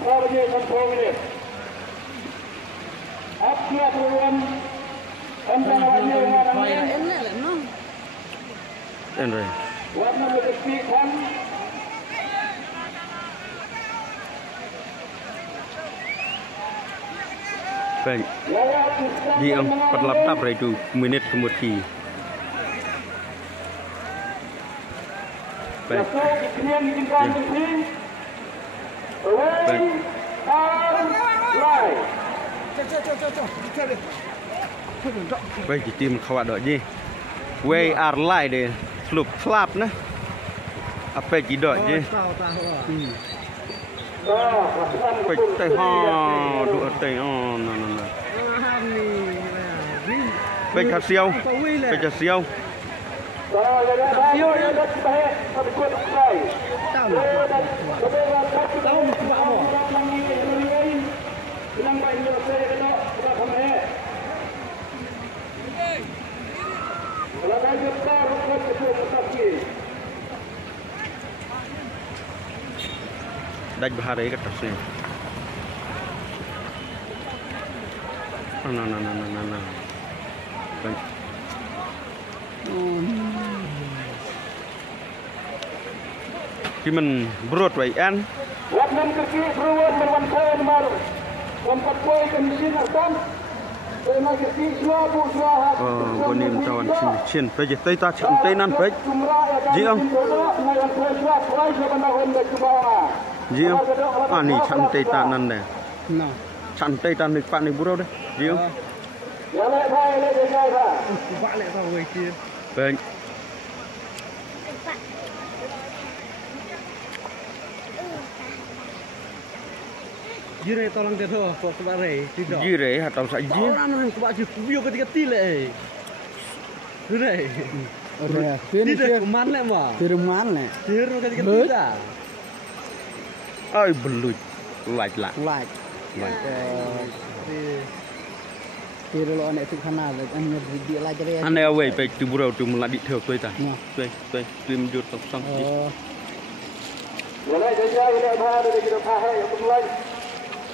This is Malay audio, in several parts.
Prabowo kontrol ini. Akhirnya perubahan tentang warna warna Enre. warna berkepikkan. Baik. Dia perlap-lap itu menit kemudian. Baik. Baik di tim khawat dok je. We are lie deh. Slup slap nah. Apa je dok je. Baik teh ha duk teh no. Baik khasiau. Baik khasiau. Daj bahare ke atas ni. No. Baik. Kiman berut way an. Wadman kaki beruan berwantai nomor 4 poin kemisin atam. Dengan kaki suabu suahat. Bonim tawan chin pej tei ta cham tei nan pej. Ji ông. Ji ông. Ani cham tei ta nan ne. No. Cham tei ta nik pak nik buro đấy. Ji ông. Ya le thai le de sai ba. Pak le tao người kia. Pej. Jire tolong dia tu, kok kebare, tidak. Jire atau sak ji. Orang kebak je video ketika tile. Jire. Ora, Tidak mana mah? Firman le. Jire ketika tila. Ai belut. Like. Like. Kira lo anak tu kana le, anya video like dia. Ane away pej tu buro tu meladi thok tu ta. Pej tu menjur tok sang. Ya le jaya le bha de kita pha hai yang mulai.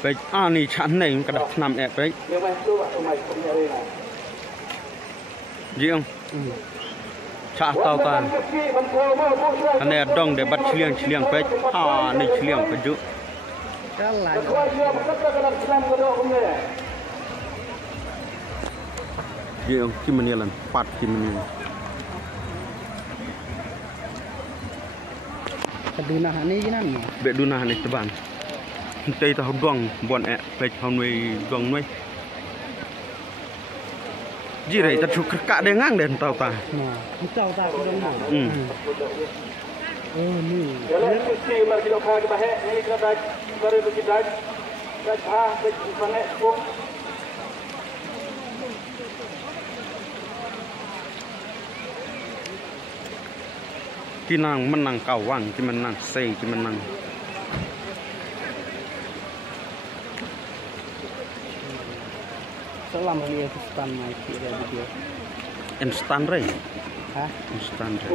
Pej ani chan nei ka dak nam e pej. Ya mai tu mai punya rena. Ji ông. Cha tao ta. Ane dong de bat chliang pej. Ha ni chliang ka ju. Kalah. Ji ông ki menialan pat ki menialan. Kedunah ni jinan. Be dunah ni teban. Tei ta dong bon e pej hon we dong noi. Ji rei ta chu ka de ngang den tao ta. Nah, Kita tak kena mah. oh ni. Ya le kisi mar kita pha ke bahe ni kita dah baru kita dah pha ke sana pun. Kinang menang kawang, ki menang sei, ki menang. Selama dia stand mai kira video. Instan rei. Hah? Instan rei.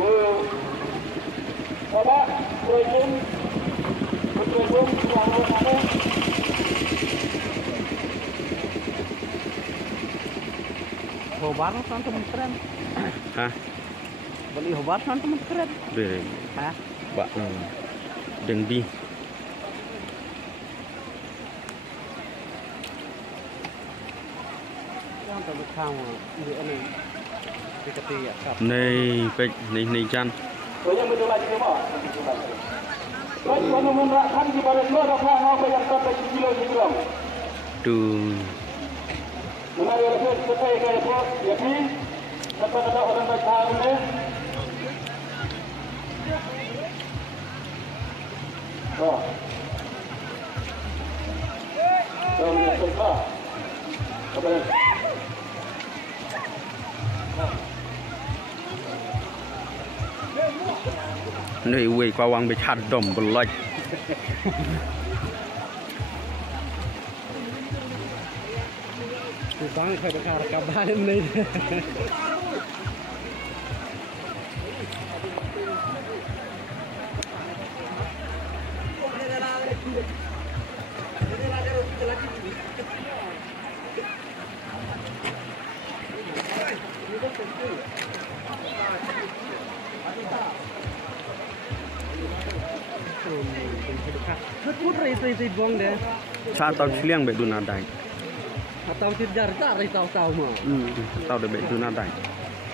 Bapak, proyek Hobar kan teman keren. Hah? Beli hobar kan teman keren. Bere. Hah? Bak deng bi. Yang tak kamu ini ini. Dikati ya. Nei pej nei chan. Proyek betul lagi ke bawah. Proyek kalau menerapkan di barat luar apa apa yang sampai kilo. Tu. Menari lebih sesuai kayak itu, yakin. Kata orang baca ini. Oh. Orang yang suka. Apa ni? Nei we kawang be chat dom belaj. Bang saya bekar kabar ni. Put rai bong deh. Saat tahun siang be du nadai. Atau tidak rai tahu mah. Tahu de be du nadai.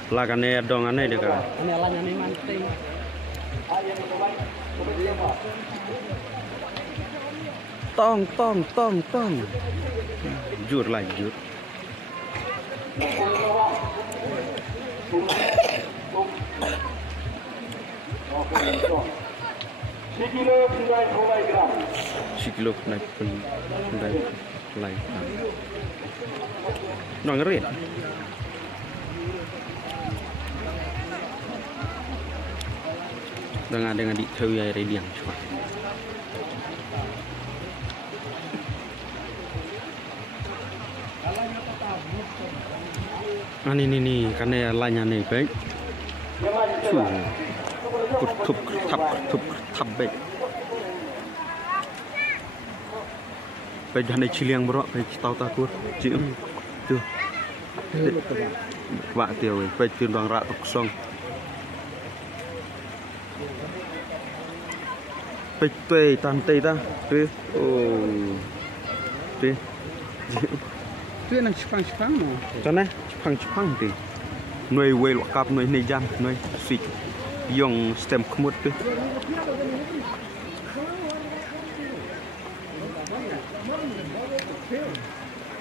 Lagane dong ane de ka. Ini alanya nih manting. Tong. Jur lanjut. Sikilo naik pun naik nong ngeri dengan di tahu ya rediang cuma ini karena lainnya nih baik tup baik baik dah naik ciliang bro baik tahu takut cium tuh wak tiaw baik cium bang rak song baik tui tante ta tuh oh tuh tu nang Jepang mau. Sana Jepang tu. Noi wei lok kap noi nei jam noi switch yong stem kemut tu.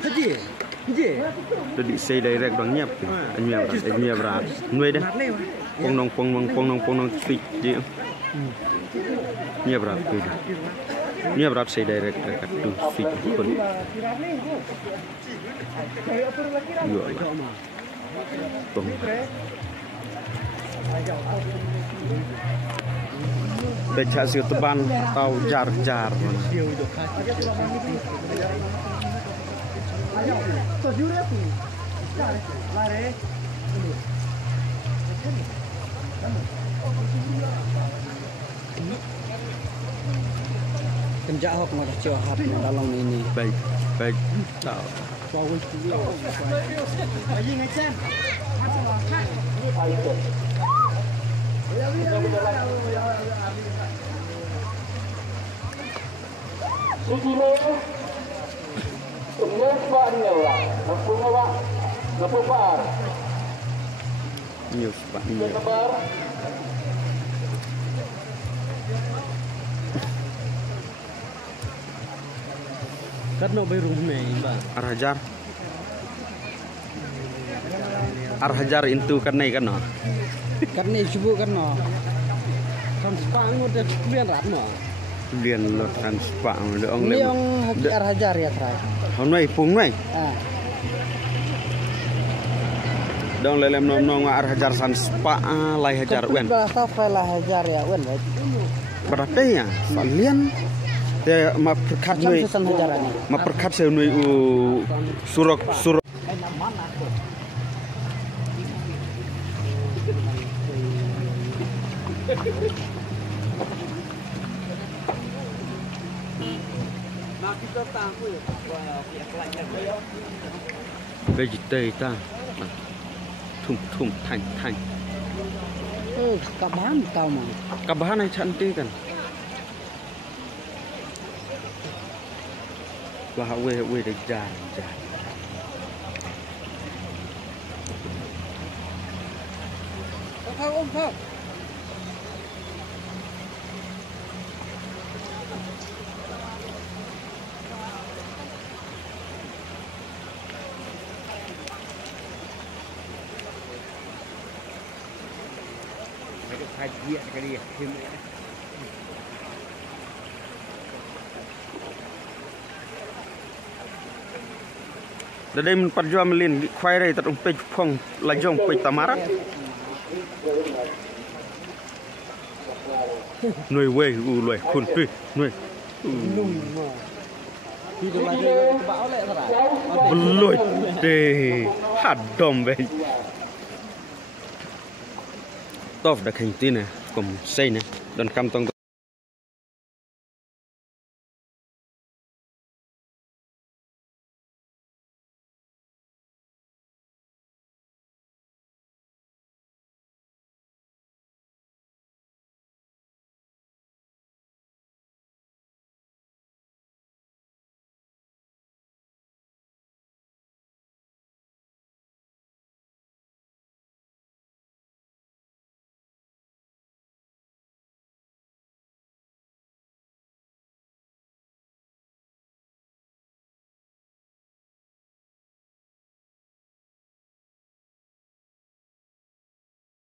Haji. Jadi saya direct bang nyiap tu. Nyiap berat. Noi dah. Pong nong switch je. Nyiap berat tu. Nyiap berat saya direct dekat tu switch pun. Yo lah. Tong. Becak siu teban tau jar. Kenjak hok mau hap dalam ini. Baik. Tahu. News Pak. Kan no bay room nih, Bang. Arhajar itu kan naik kan no. Karena subuh kan no. Kan spang udah kuliah rat no. Lian lot kan spang de ong Ini yang haki Arhajar ya krai. Hon pung noi. Ah. Dong lelem nom Arhajar san spa lai hajar wen. Berapa file Hajar ya wen baik. Berapa ya? Lian dia ma perkat noi. Ma perkat saya noi surok. Nah kita tahu ya pihak lainnya. Vegetarian thum thanh. Kabahan tau mah. Kabahan ai cantik kan. Wah we de jan. Kau. Haji sekali ya. Dadai men perjuang melin khoai rai tat pej phong lajong pej tamarat. Nuôi quê lùi khôn pi nuôi. Lùi để hạt đom về. Tov đã thành tin này, cùng xây này, đòn cam tông.